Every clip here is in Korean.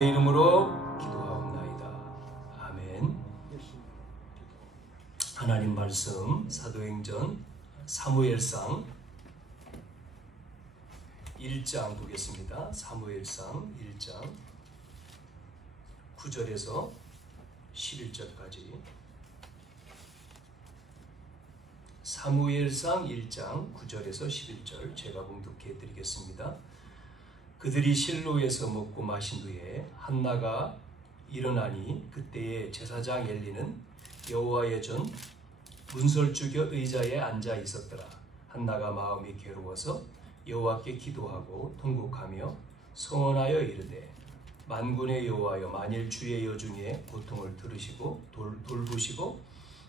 이름으로 기도하옵나이다. 아멘. 하나님 말씀 사도행전 사무엘상 1장 보겠습니다. 사무엘상 1장 9절에서 11절까지. 사무엘상 1장 9절에서 11절 제가 봉독해 드리겠습니다. 그들이 실로에서 먹고 마신 후에 한나가 일어나니 그때에 제사장 엘리는 여호와의 전 문설주교 의자에 앉아 있었더라. 한나가 마음이 괴로워서 여호와께 기도하고 통곡하며 소원하여 이르되 만군의 여호와여, 만일 주의 여종의 고통을 들으시고 돌보시고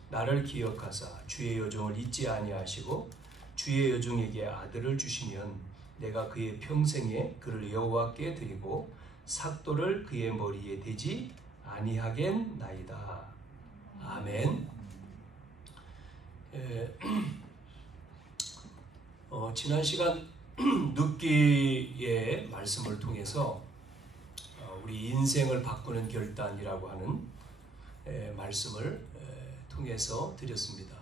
나를 기억하사 주의 여종을 잊지 아니하시고 주의 여종에게 아들을 주시면 내가 그의 평생에 그를 여호와께 드리고 삭도를 그의 머리에 대지 아니하겠나이다. 아멘. 지난 시간 눕기의 말씀을 통해서 우리 인생을 바꾸는 결단이라고 하는 말씀을 통해서 드렸습니다.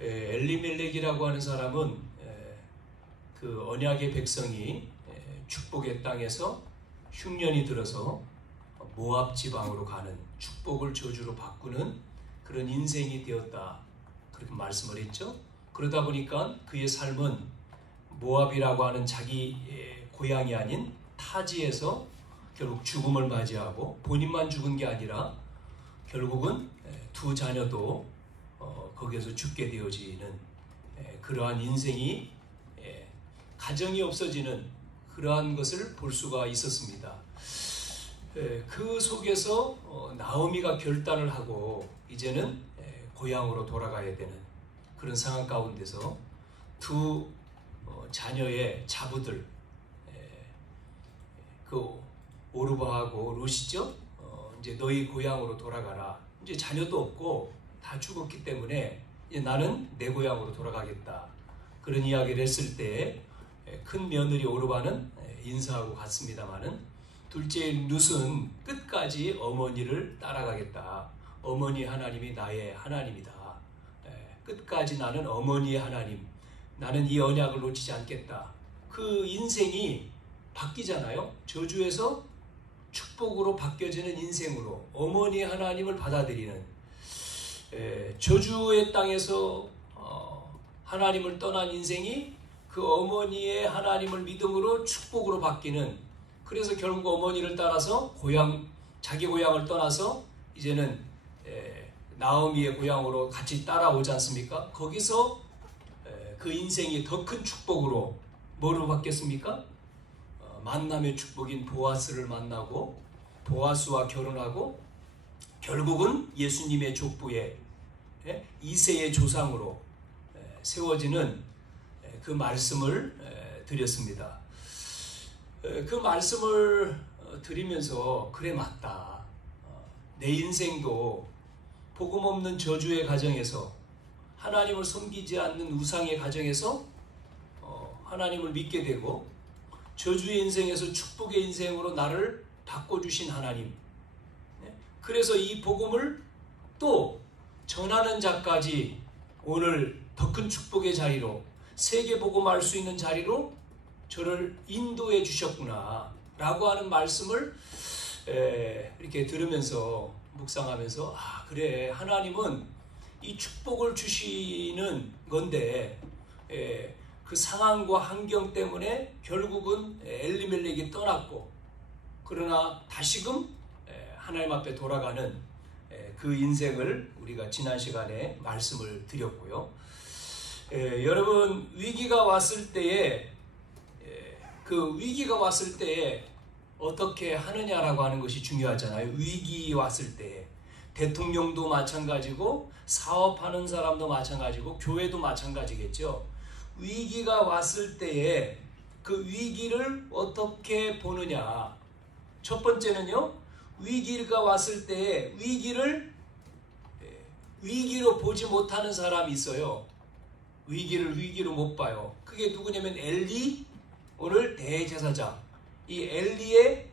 엘리멜렉이라고 하는 사람은 그 언약의 백성이 축복의 땅에서 흉년이 들어서 모압 지방으로 가는, 축복을 저주로 바꾸는 그런 인생이 되었다, 그렇게 말씀을 했죠. 그러다 보니까 그의 삶은 모압이라고 하는 자기 고향이 아닌 타지에서 결국 죽음을 맞이하고, 본인만 죽은 게 아니라 결국은 두 자녀도 거기에서 죽게 되어지는 그러한 인생이, 가정이 없어지는 그러한 것을 볼 수가 있었습니다. 그 속에서 나오미가 결단을 하고 이제는 고향으로 돌아가야 되는 그런 상황 가운데서 두 자녀의 자부들, 그 오르바하고 룻이죠. 이제 너희 고향으로 돌아가라. 이제 자녀도 없고 다 죽었기 때문에 이제 나는 내 고향으로 돌아가겠다. 그런 이야기를 했을 때 큰 며느리 오르바는 인사하고 갔습니다마는 둘째 룻은 끝까지 어머니를 따라가겠다. 어머니 하나님이 나의 하나님이다. 끝까지 나는 어머니의 하나님, 나는 이 언약을 놓치지 않겠다. 그 인생이 바뀌잖아요. 저주에서 축복으로 바뀌어지는 인생으로 어머니 하나님을 받아들이는, 저주의 땅에서 하나님을 떠난 인생이 그 어머니의 하나님을 믿음으로 축복으로 바뀌는, 그래서 결국 어머니를 따라서 자기 고향을 떠나서 이제는 나오미의 고향으로 같이 따라오지 않습니까? 거기서 그 인생이 더 큰 축복으로 뭐로 바뀌었습니까? 만남의 축복인 보아스를 만나고 보아스와 결혼하고 결국은 예수님의 족부에 이새의 조상으로 세워지는 그 말씀을 드렸습니다. 그 말씀을 드리면서 그래, 맞다. 내 인생도 복음 없는 저주의 가정에서, 하나님을 섬기지 않는 우상의 가정에서 하나님을 믿게 되고, 저주의 인생에서 축복의 인생으로 나를 바꿔주신 하나님, 그래서 이 복음을 또 전하는 자까지 오늘 더 큰 축복의 자리로, 세계 복음 알 수 있는 자리로 저를 인도해 주셨구나 라고 하는 말씀을 이렇게 들으면서 묵상하면서, 그래, 하나님은 이 축복을 주시는 건데 그 상황과 환경 때문에 결국은 엘리멜렉이 떠났고, 그러나 다시금 하나님 앞에 돌아가는 그 인생을 우리가 지난 시간에 말씀을 드렸고요. 여러분, 위기가 왔을 때에 그 위기가 왔을 때에 어떻게 하느냐라고 하는 것이 중요하잖아요. 위기 왔을 때 대통령도 마찬가지고 사업하는 사람도 마찬가지고 교회도 마찬가지겠죠. 위기가 왔을 때에 그 위기를 어떻게 보느냐. 첫 번째는요, 위기가 왔을 때에 위기를 위기로 보지 못하는 사람이 있어요. 위기를 위기로 못 봐요. 그게 누구냐면 엘리, 오늘 대제사장, 이 엘리의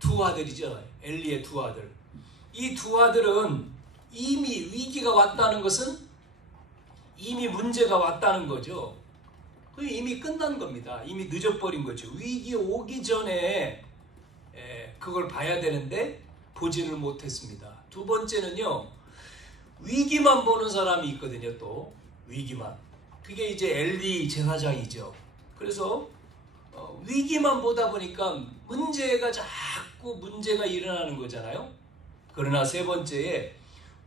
두 아들이죠. 엘리의 두 아들. 이 두 아들은 이미 위기가 왔다는 것은 이미 문제가 왔다는 거죠. 이미 끝난 겁니다. 이미 늦어버린 거죠. 위기 오기 전에 그걸 봐야 되는데 보지를 못했습니다. 두 번째는요, 위기만 보는 사람이 있거든요. 또 위기만. 그게 이제 엘리 제사장이죠. 그래서 위기만 보다 보니까 자꾸 문제가 일어나는 거잖아요. 그러나 세 번째에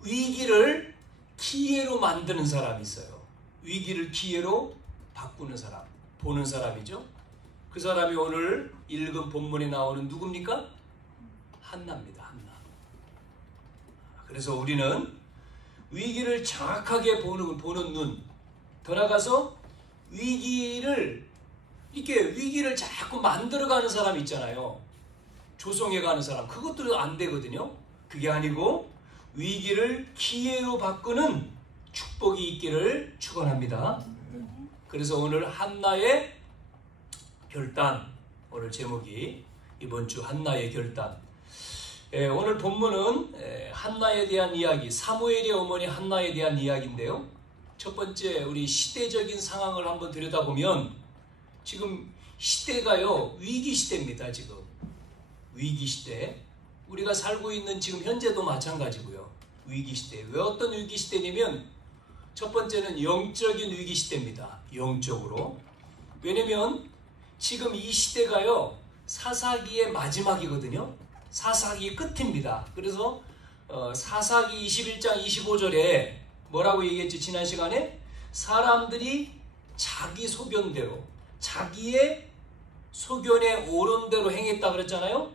위기를 기회로 만드는 사람이 있어요. 위기를 기회로 바꾸는 사람, 보는 사람이죠. 그 사람이 오늘 읽은 본문에 나오는 누굽니까? 한나입니다. 한나. 그래서 우리는 위기를 정확하게 보는 눈, 더 나아가서 위기를 자꾸 만들어가는 사람 있잖아요. 조성해가는 사람. 그것도 안 되거든요. 그게 아니고 위기를 기회로 바꾸는 축복이 있기를 축원합니다. 그래서 오늘 한나의 결단, 오늘 제목이 이번 주 한나의 결단. 오늘 본문은 한나에 대한 이야기, 사무엘의 어머니 한나에 대한 이야기인데요. 첫 번째, 우리 시대적인 상황을 한번 들여다보면 지금 시대가요, 위기 시대입니다. 지금 위기 시대. 우리가 살고 있는 지금 현재도 마찬가지고요. 위기 시대. 왜 어떤 위기 시대냐면 첫 번째는 영적인 위기 시대입니다. 영적으로. 왜냐면 지금 이 시대가요, 사사기의 마지막이거든요. 사사기 끝입니다. 그래서 사사기 21장 25절에 뭐라고 얘기했지? 지난 시간에 사람들이 자기 소견대로, 자기의 소견에 옳은 대로 행했다 그랬잖아요.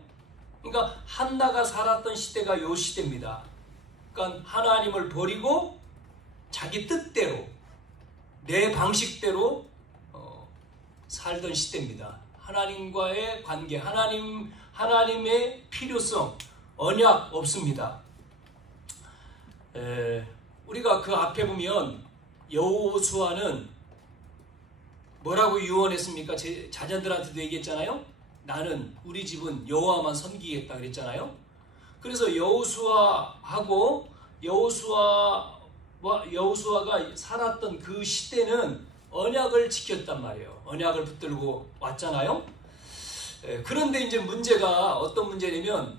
그러니까 한나가 살았던 시대가 요 시대입니다. 그러니까 하나님을 버리고 자기 뜻대로, 내 방식대로 살던 시대입니다. 하나님과의 관계, 하나님의 필요성, 언약 없습니다. 우리가 그 앞에 보면 여호수아는 뭐라고 유언했습니까? 제 자녀들한테도 얘기했잖아요. 나는 우리 집은 여호와만 섬기겠다 그랬잖아요. 그래서 여호수아가 살았던 그 시대는 언약을 지켰단 말이에요. 언약을 붙들고 왔잖아요. 그런데 이제 문제가 어떤 문제냐면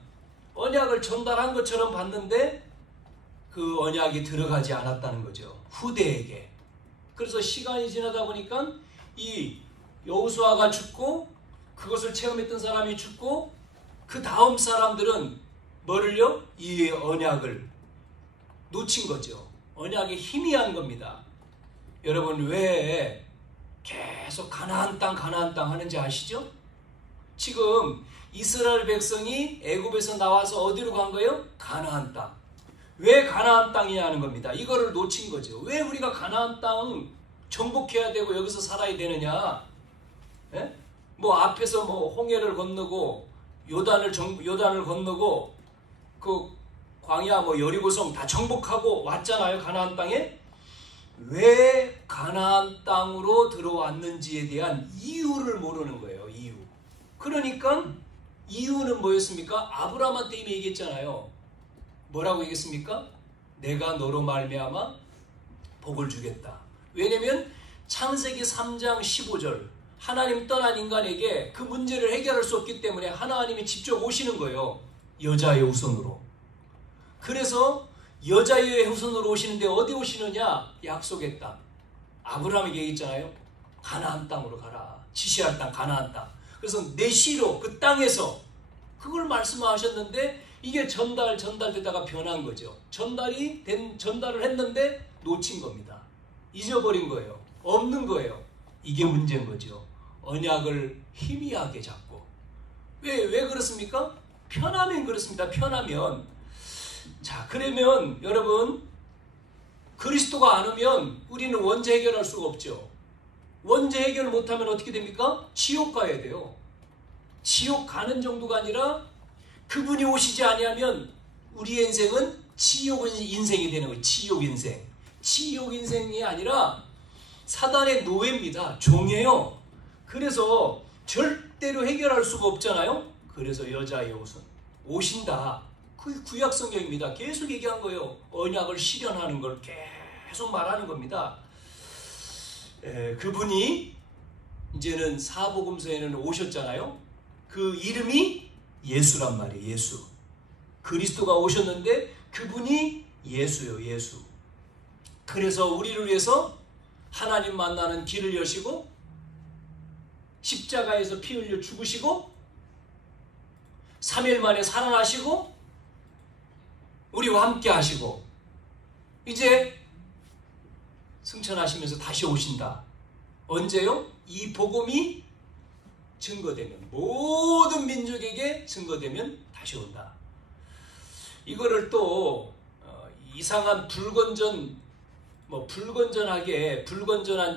언약을 전달한 것처럼 봤는데 그 언약이 들어가지 않았다는 거죠. 후대에게. 그래서 시간이 지나다 보니까 이 여호수아가 죽고 그것을 체험했던 사람이 죽고 그 다음 사람들은 뭐를요? 이 언약을 놓친 거죠. 언약이 희미한 겁니다. 여러분 왜 계속 가나안 땅 하는지 아시죠? 지금 이스라엘 백성이 애굽에서 나와서 어디로 간 거예요? 가나안 땅. 왜 가나안 땅이냐는 겁니다. 이거를 놓친 거죠. 왜 우리가 가나안 땅 정복해야 되고 여기서 살아야 되느냐? 예? 뭐 앞에서 뭐 홍해를 건너고 요단을 건너고 그 광야 뭐 여리고성 다 정복하고 왔잖아요. 가나안 땅에. 왜 가나안 땅으로 들어왔는지에 대한 이유를 모르는 거예요. 이유. 그러니까 이유는 뭐였습니까? 아브라함한테 이미 얘기했잖아요. 뭐라고 얘기했습니까? 내가 너로 말미암아 복을 주겠다. 왜냐면 창세기 3장 15절 하나님 떠난 인간에게 그 문제를 해결할 수 없기 때문에 하나님이 직접 오시는 거예요. 여자의 후손으로. 그래서 여자의 후손으로 오시는데 어디 오시느냐? 약속의 땅. 아브라함에게 얘기했잖아요. 가나안 땅으로 가라. 지시할 땅 가나안 땅. 그래서 내시로 그 땅에서 그걸 말씀하셨는데 이게 전달되다가 변한 거죠. 전달을 했는데 놓친 겁니다. 잊어버린 거예요. 없는 거예요. 이게 문제인 거죠. 언약을 희미하게 잡고. 왜 그렇습니까? 편하면 그렇습니다. 편하면. 자, 그러면 여러분 그리스도가 안 오면 우리는 원죄 해결할 수가 없죠. 원죄 해결을 못하면 어떻게 됩니까? 지옥 가야 돼요. 지옥 가는 정도가 아니라 그분이 오시지 아니하면 우리의 인생은 지옥 인생이 되는 거예요. 지옥 인생. 지옥 인생이 아니라 사단의 노예입니다. 종이에요. 그래서 절대로 해결할 수가 없잖아요. 그래서 여자의 옷은 오신다. 그 구약 성경입니다. 계속 얘기한 거예요. 언약을 실현하는 걸 계속 말하는 겁니다. 그분이 이제는 사복음서에는 오셨잖아요. 그 이름이 예수란 말이에요. 예수. 그리스도가 오셨는데 그분이 예수요. 예수. 그래서 우리를 위해서 하나님 만나는 길을 여시고 십자가에서 피 흘려 죽으시고 3일 만에 살아나시고 우리와 함께 하시고 이제 승천하시면서 다시 오신다. 언제요? 이 복음이 증거되면, 모든 민족에게 증거되면 다시 온다. 이거를 또 이상한 불건전한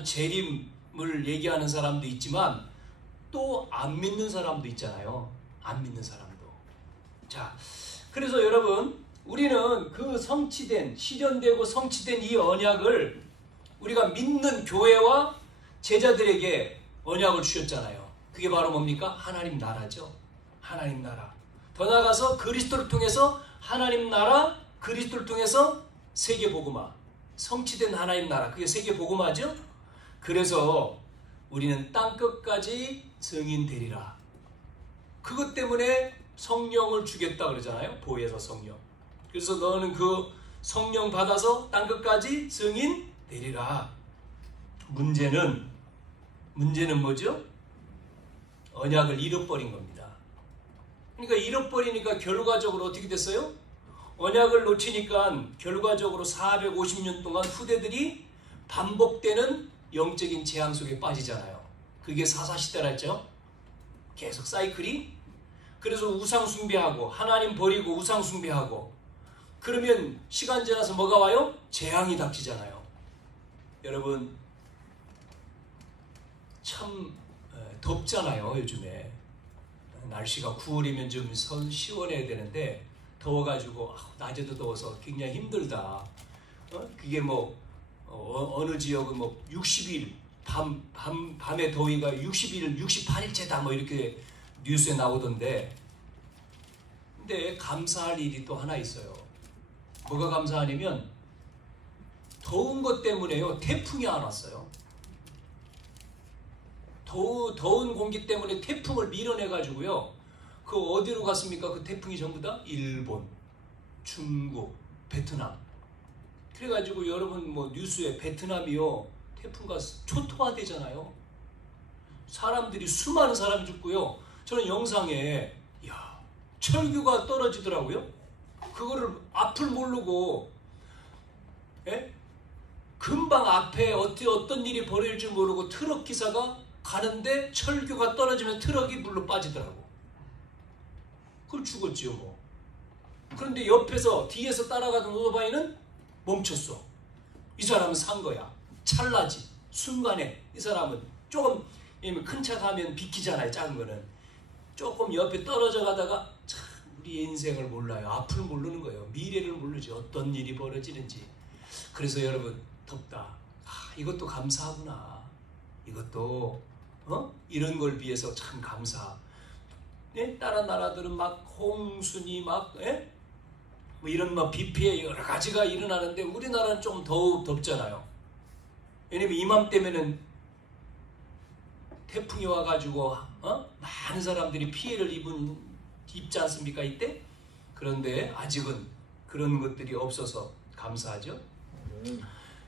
재림을 얘기하는 사람도 있지만 또 안 믿는 사람도 있잖아요. 안 믿는 사람도. 자, 그래서 여러분, 우리는 그 실현되고 성취된 이 언약을 우리가 믿는 교회와 제자들에게 언약을 주셨잖아요. 그게 바로 뭡니까? 하나님 나라죠. 하나님 나라. 더 나아가서 그리스도를 통해서 하나님 나라, 그리스도를 통해서 세계 복음화. 성취된 하나님 나라. 그게 세계 복음화죠. 그래서 우리는 땅끝까지 증인되리라. 그것 때문에 성령을 주겠다 그러잖아요. 보혜사 성령. 그래서 너는 그 성령 받아서 땅끝까지 증인되리라. 문제는 뭐죠? 언약을 잃어버린 겁니다. 그러니까 잃어버리니까 결과적으로 어떻게 됐어요? 언약을 놓치니까 결과적으로 450년 동안 후대들이 반복되는 영적인 재앙 속에 빠지잖아요. 그게 사사시대라 했죠. 계속 사이클이. 그래서 우상 숭배하고 하나님 버리고 우상 숭배하고 그러면 시간 지나서 뭐가 와요? 재앙이 닥치잖아요. 여러분 참 덥잖아요. 요즘에 날씨가 9월이면 좀 시원해야 되는데 더워가지고 낮에도 더워서 굉장히 힘들다. 그게 뭐 어느 지역은 뭐 60일 밤의 더위가 60일 68일째다 뭐 이렇게 뉴스에 나오던데, 근데 감사할 일이 또 하나 있어요. 뭐가 감사하냐면 더운 것 때문에요 태풍이 안 왔어요. 더운 공기 때문에 태풍을 밀어내가지고요. 그 어디로 갔습니까? 그 태풍이 전부 다 일본, 중국, 베트남. 그래가지고 여러분 뭐 뉴스에 베트남이요 태풍과 초토화되잖아요. 사람들이 수많은 사람이 죽고요. 저는 영상에 철교가 떨어지더라고요. 그거를 앞을 모르고 금방 앞에 어떤 일이 벌어질 줄 모르고 트럭 기사가 가는데 철교가 떨어지면 트럭이 물로 빠지더라고. 그럼 죽었지요 뭐. 그런데 옆에서 뒤에서 따라가던 오토바이는 멈췄어. 이 사람은 산 거야. 찰나지. 순간에 이 사람은 조금 큰 차 가면 비키잖아요. 작은 거는. 조금 옆에 떨어져 가다가 참 우리 인생을 몰라요. 앞을 모르는 거예요. 미래를 모르지. 어떤 일이 벌어지는지. 그래서 여러분 덥다. 이것도 감사하구나. 이것도 이런 걸 비해서 참 감사. 다른 나라들은 막 홍수니 막 뭐 이런 막 비 피해 여러 가지가 일어나는데 우리나라는 좀 더 덥잖아요. 왜냐면 이맘때면은 태풍이 와가지고 많은 사람들이 피해를 입지 않습니까 이때? 그런데 아직은 그런 것들이 없어서 감사하죠.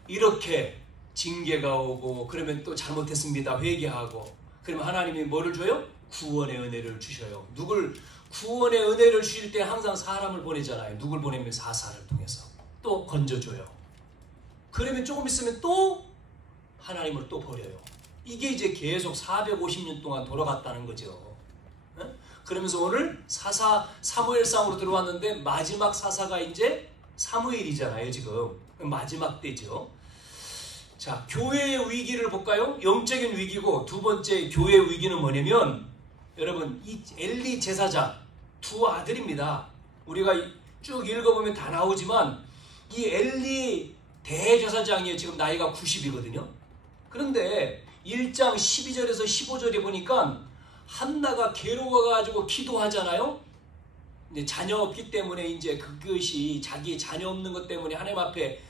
이렇게 징계가 오고 그러면 또 잘못했습니다 회개하고 그러면 하나님이 뭐를 줘요? 구원의 은혜를 주셔요. 구원의 은혜를 주실 때 항상 사람을 보내잖아요. 누굴 보내면 사사를 통해서 또 건져줘요. 그러면 조금 있으면 또 하나님을 또 버려요. 이게 이제 계속 450년 동안 돌아갔다는 거죠. 그러면서 오늘 사무엘상으로 들어왔는데 마지막 사사가 이제 사무엘이잖아요. 지금 마지막 때죠. 자, 교회의 위기를 볼까요? 영적인 위기고 두 번째 교회의 위기는 뭐냐면 여러분 이 엘리 제사장 두 아들입니다. 우리가 쭉 읽어보면 다 나오지만 이 엘리 대제사장이 지금 나이가 90이거든요. 그런데 1장 12절에서 15절에 보니까 한나가 괴로워가지고 기도하잖아요. 근데 자녀 없기 때문에 이제 그것이 자기 자녀 없는 것 때문에 하나님 앞에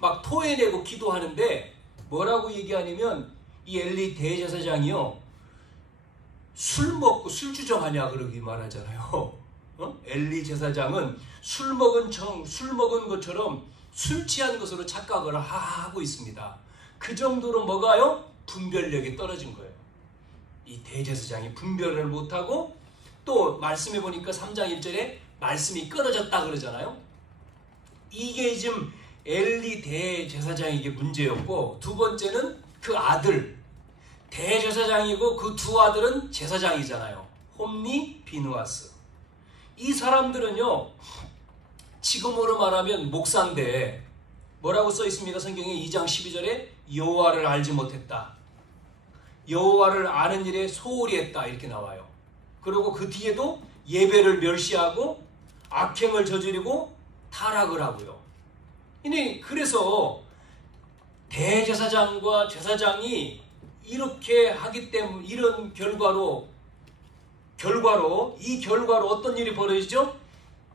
막 토해내고 기도하는데 뭐라고 얘기하냐면 이 엘리 대제사장이요. 술 먹고 술주정하냐 그러기 말하잖아요. 엘리 제사장은 술 먹은 것처럼 술 취한 것으로 착각을 하고 있습니다. 그 정도로 뭐가요? 분별력이 떨어진 거예요. 이 대제사장이 분별을 못하고 또 말씀해 보니까 3장 1절에 말씀이 끊어졌다 그러잖아요. 이게 지금 엘리 대제사장에게 문제였고 두 번째는 그 아들 대제사장이고 그 두 아들은 제사장이잖아요. 홈니, 비누아스. 이 사람들은요 지금으로 말하면 목사인데 뭐라고 써 있습니까? 성경에 2장 12절에 여호와를 알지 못했다. 여호와를 아는 일에 소홀히 했다 이렇게 나와요. 그리고 그 뒤에도 예배를 멸시하고 악행을 저지르고 타락을 하고요. 그래서 대제사장과 제사장이 이렇게 하기 때문에 이런 결과로 어떤 일이 벌어지죠?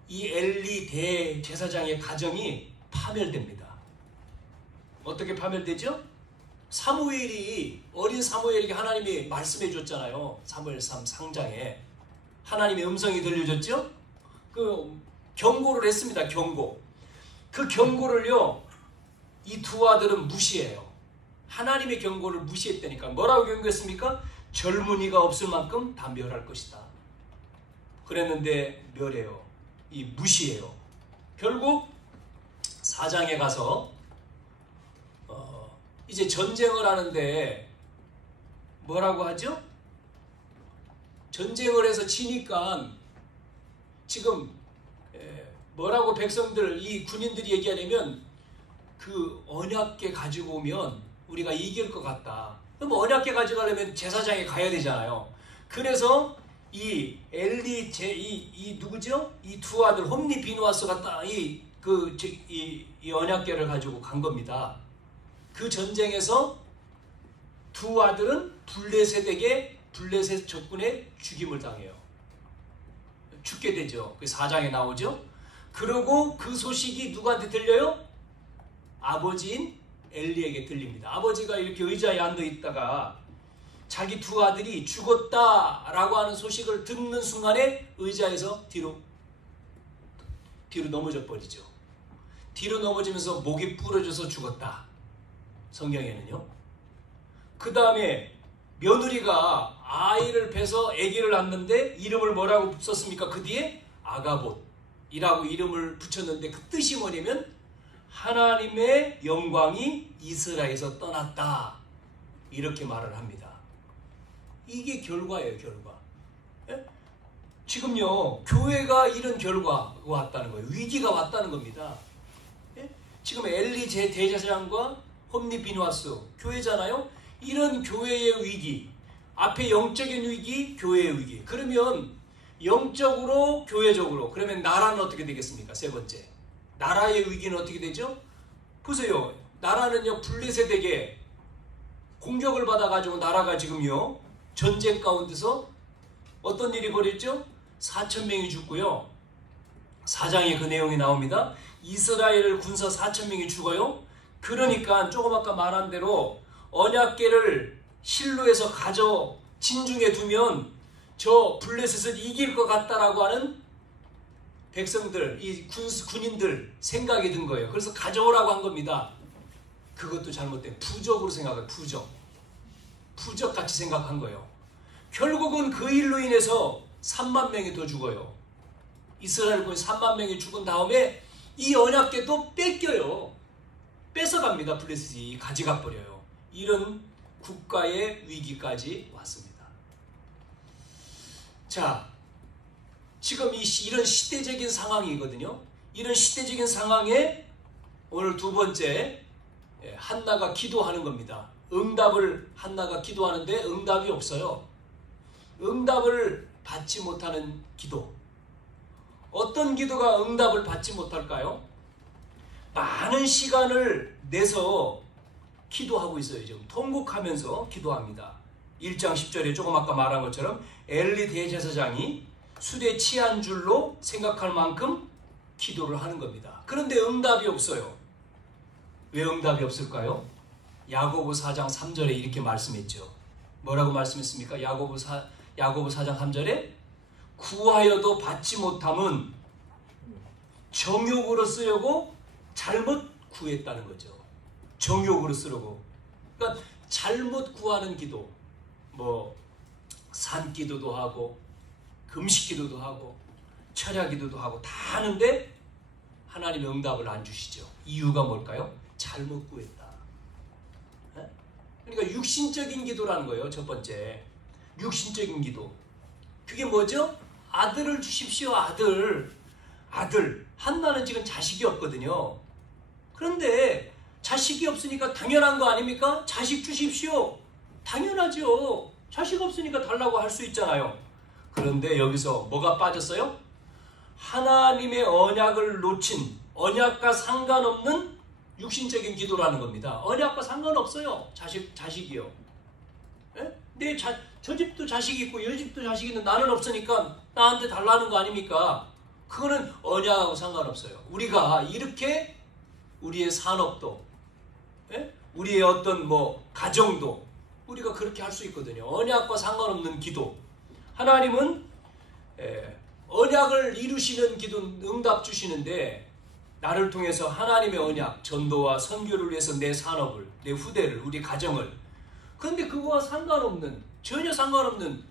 이 엘리 대제사장의 가정이 파멸됩니다. 어떻게 파멸되죠? 어린 사무엘에게 하나님이 말씀해 줬잖아요. 사무엘상 상장에 하나님의 음성이 들려줬죠? 그 경고를 했습니다. 경고. 그 경고를요 이 두 아들은 무시해요. 하나님의 경고를 무시했다니까. 뭐라고 경고했습니까? 젊은이가 없을 만큼 다 멸할 것이다. 그랬는데 멸해요. 무시해요. 결국 사장에 가서 이제 전쟁을 하는데 뭐라고 하죠? 전쟁을 해서 치니까 지금 뭐라고 백성들 이 군인들이 얘기하냐면 그 언약궤 가지고 오면 우리가 이길 것 같다. 그럼 언약궤 가져가려면 제사장에 가야 되잖아요. 그래서 이 엘리 누구죠? 이 두 아들 홈니 비누아스가 딱 이 언약궤를 가지고 간 겁니다. 그 전쟁에서 두 아들은 블레셋 적군에 죽임을 당해요. 죽게 되죠. 그 4장에 나오죠. 그리고 그 소식이 누구한테 들려요? 아버지인 엘리에게 들립니다. 아버지가 이렇게 의자에 앉아 있다가 자기 두 아들이 죽었다라고 하는 소식을 듣는 순간에 의자에서 뒤로 넘어져 버리죠. 뒤로 넘어지면서 목이 부러져서 죽었다. 성경에는요. 그 다음에 며느리가 아이를 뵈서 아기를 낳는데 이름을 뭐라고 썼습니까? 그 뒤에 아가봇이라고 이름을 붙였는데 그 뜻이 뭐냐면 하나님의 영광이 이스라엘에서 떠났다. 이렇게 말을 합니다. 이게 결과예요. 결과. 예? 지금요. 교회가 이런 결과가 왔다는 거예요. 위기가 왔다는 겁니다. 예? 지금 엘리 대제사장과 홈니 비누아스 교회잖아요. 이런 교회의 위기, 앞에 영적인 위기, 교회의 위기. 그러면 영적으로 교회적으로 그러면 나라는 어떻게 되겠습니까? 세 번째. 나라의 위기는 어떻게 되죠? 보세요. 나라는요 블레셋에게 공격을 받아가지고 나라가 지금요 전쟁 가운데서 어떤 일이 벌어졌죠? 4,000명이 죽고요. 4장에 그 내용이 나옵니다. 이스라엘 군사 4,000명이 죽어요. 그러니까 조금 아까 말한 대로 언약궤를 실로에서 진중에 두면 저 블레셋을 이길 것 같다라고 하는 백성들, 이 군인들 생각이 든 거예요. 그래서 가져오라고 한 겁니다. 그것도 잘못된 부적으로 생각해요. 부적같이 생각한 거예요. 결국은 그 일로 인해서 3만 명이 더 죽어요. 이스라엘 군이 3만 명이 죽은 다음에 이 언약궤도 뺏겨요. 뺏어갑니다. 블레셋이 가져가 버려요. 이런 국가의 위기까지 왔습니다. 자, 지금 이런 시대적인 상황이거든요. 이런 시대적인 상황에 오늘 두 번째 한나가 기도하는 겁니다. 한나가 기도하는데 응답이 없어요. 응답을 받지 못하는 기도. 어떤 기도가 응답을 받지 못할까요? 많은 시간을 내서 기도하고 있어요. 지금 통곡하면서 기도합니다. 1장 10절에 조금 아까 말한 것처럼 엘리 대제사장이 술에 취한 줄로 생각할 만큼 기도를 하는 겁니다. 그런데 응답이 없어요. 왜 응답이 없을까요? 야고보 4장 3절에 이렇게 말씀했죠. 뭐라고 말씀했습니까? 야고보 4장 3절에 구하여도 받지 못함은 정욕으로 쓰려고 잘못 구했다는 거죠. 정욕으로 쓰려고. 그러니까 잘못 구하는 기도, 뭐 산기도도 하고 금식기도도 하고 철야기도도 하고 다 하는데 하나님이 응답을 안 주시죠. 이유가 뭘까요? 잘못 구했다. 그러니까 육신적인 기도라는 거예요. 첫 번째, 육신적인 기도. 그게 뭐죠? 아들을 주십시오. 아들. 한나는 지금 자식이 없거든요. 그런데 자식이 없으니까 당연한 거 아닙니까? 자식 주십시오. 당연하죠. 자식 없으니까 달라고 할 수 있잖아요. 그런데 여기서 뭐가 빠졌어요? 하나님의 언약을 놓친, 언약과 상관없는 육신적인 기도라는 겁니다. 언약과 상관없어요. 자식이요. 예? 저 집도 자식이 있고 이 집도 자식이 있는데 나는 없으니까 나한테 달라는 거 아닙니까? 그거는 언약하고 상관없어요. 우리가 이렇게 우리의 산업도, 예? 우리의 어떤 뭐 가정도 우리가 그렇게 할 수 있거든요. 언약과 상관없는 기도. 하나님은 언약을 이루시는 기도 응답 주시는데 나를 통해서 하나님의 언약, 전도와 선교를 위해서 내 산업을, 내 후대를, 우리 가정을. 그런데 그거와 상관없는, 전혀 상관없는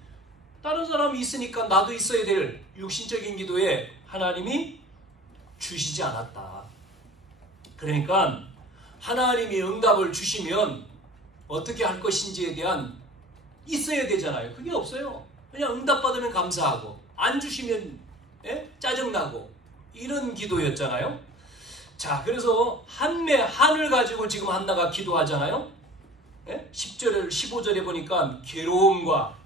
다른 사람이 있으니까 나도 있어야 될 육신적인 기도에 하나님이 주시지 않았다. 그러니까 하나님이 응답을 주시면 어떻게 할 것인지에 대한 있어야 되잖아요. 그게 없어요. 그냥 응답받으면 감사하고 안 주시면 짜증나고 이런 기도였잖아요. 자, 그래서 한을 가지고 지금 한나가 기도하잖아요. 10절, 15절에 보니까 괴로움과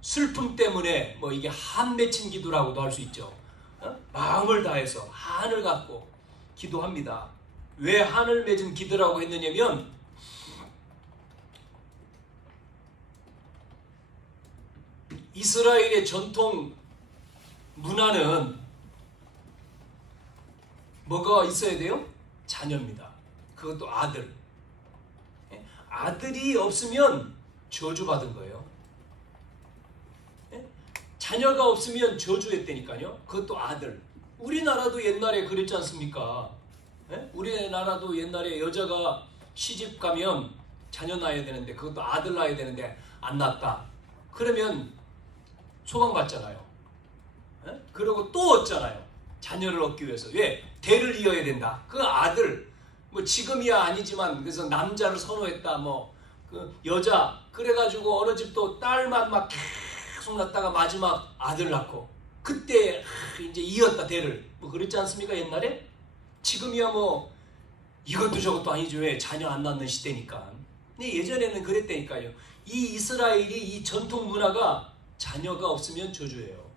슬픔 때문에 뭐 이게 한 맺힌 기도라고도 할 수 있죠. 마음을 다해서 한을 갖고 기도합니다. 왜 한을 맺은 기도라고 했느냐면 이스라엘의 전통 문화는 뭐가 있어야 돼요? 자녀입니다. 그것도 아들. 아들이 없으면 저주받은 거예요. 자녀가 없으면 저주했다니까요. 그것도 아들. 우리나라도 옛날에 그랬지 않습니까? 우리나라도 옛날에 여자가 시집 가면 자녀 낳아야 되는데 그것도 아들 낳아야 되는데 안 낳았다. 그러면 소방받잖아요. 그러고 또 얻잖아요. 자녀를 얻기 위해서. 왜? 대를 이어야 된다. 그 아들, 뭐 지금이야 아니지만 그래서 남자를 선호했다. 뭐 그 여자 그래가지고 어느 집도 딸만 막 계속 낳다가 마지막 아들 낳고 그때 이제 이었다 대를. 뭐 그랬지 않습니까 옛날에? 지금이야 뭐 이것도 저것도 아니죠. 왜? 자녀 안 낳는 시대니까. 근데 예전에는 그랬다니까요. 이 이스라엘이 이 전통 문화가 자녀가 없으면 저주예요.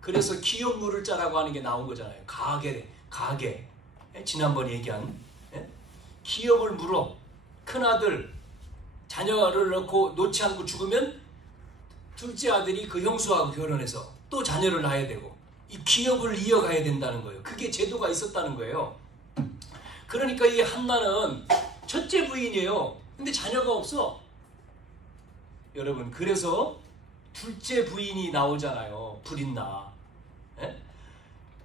그래서 기업 물을 자라고 하는 게 나온 거잖아요. 가게. 지난번에 얘기한 기업을 물어. 큰아들 자녀를 넣고 놓지 않고 죽으면 둘째 아들이 그 형수하고 결혼해서 또 자녀를 낳아야 되고 이 기업을 이어가야 된다는 거예요. 그게 제도가 있었다는 거예요. 그러니까 이 한나는 첫째 부인이에요. 근데 자녀가 없어. 여러분, 그래서 둘째 부인이 나오잖아요. 불인나.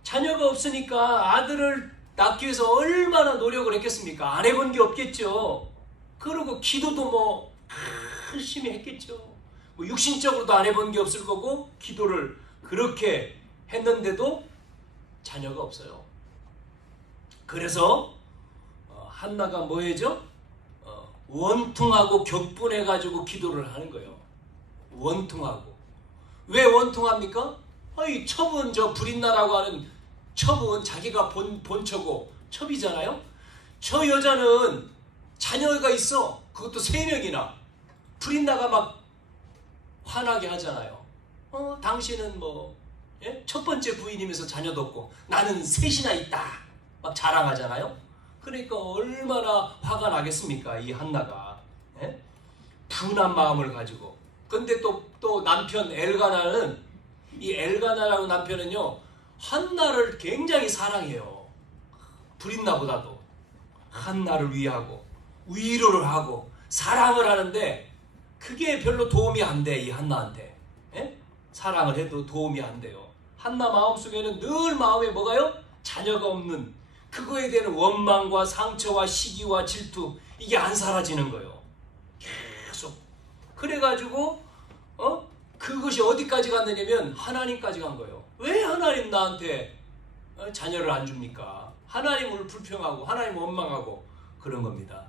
자녀가 없으니까 아들을 낳기 위해서 얼마나 노력을 했겠습니까? 안 해본 게 없겠죠. 그리고 기도도 뭐 열심히 했겠죠. 뭐 육신적으로도 안 해본 게 없을 거고 기도를 그렇게 했는데도 자녀가 없어요. 그래서 한나가 뭐 해죠? 원통하고 격분해가지고 기도를 하는 거예요. 원통하고. 왜 원통합니까? 이 첩은 저 불인나라고 하는 첩은 자기가 본처고 첩이잖아요. 저 여자는 자녀가 있어. 그것도 3명이나. 불인나가 막 화나게 하잖아요. 당신은 뭐 첫 번째 부인이면서 자녀도 없고 나는 3이나 있다. 막 자랑하잖아요. 그러니까 얼마나 화가 나겠습니까? 이 한나가. 분한 마음을 가지고. 근데 또 남편 엘가나는, 이 엘가나라는 남편은요, 한나를 굉장히 사랑해요. 브릿나보다도 한나를 위하고 위로를 하고 사랑을 하는데 그게 별로 도움이 안 돼, 이 한나한테. 예? 사랑을 해도 도움이 안 돼요. 한나 마음속에는 늘 마음에 뭐가요? 자녀가 없는 그거에 대한 원망과 상처와 시기와 질투, 이게 안 사라지는 거예요. 계속. 그래가지고 그것이 어디까지 갔느냐면 하나님까지 간 거예요. 왜 하나님 나한테 자녀를 안 줍니까? 하나님을 불평하고 하나님 원망하고 그런 겁니다.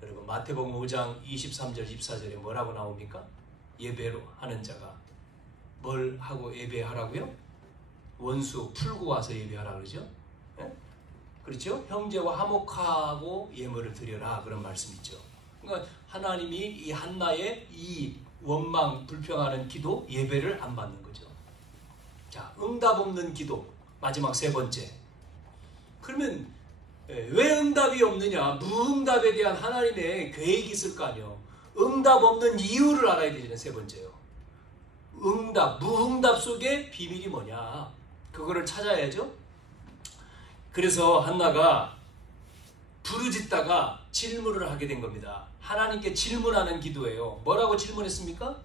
여러분, 마태복음 5장 23절 24절에 뭐라고 나옵니까? 예배로 하는 자가 뭘 하고 예배하라고요? 원수 풀고 와서 예배하라 그러죠? 예? 그렇죠? 형제와 화목하고 예물을 드려라, 그런 말씀 있죠. 그러니까 하나님이 이 한나의 이 원망 불평하는 기도, 예배를 안 받는 거죠. 자, 응답 없는 기도, 마지막 세 번째. 그러면 왜 응답이 없느냐? 무응답에 대한 하나님의 계획이 있을 거 아니에요. 응답 없는 이유를 알아야 되잖아요. 세 번째요. 응답, 무응답 속에 비밀이 뭐냐? 그거를 찾아야죠. 그래서 한나가 부르짖다가 질문을 하게 된 겁니다. 하나님께 질문하는 기도예요. 뭐라고 질문했습니까?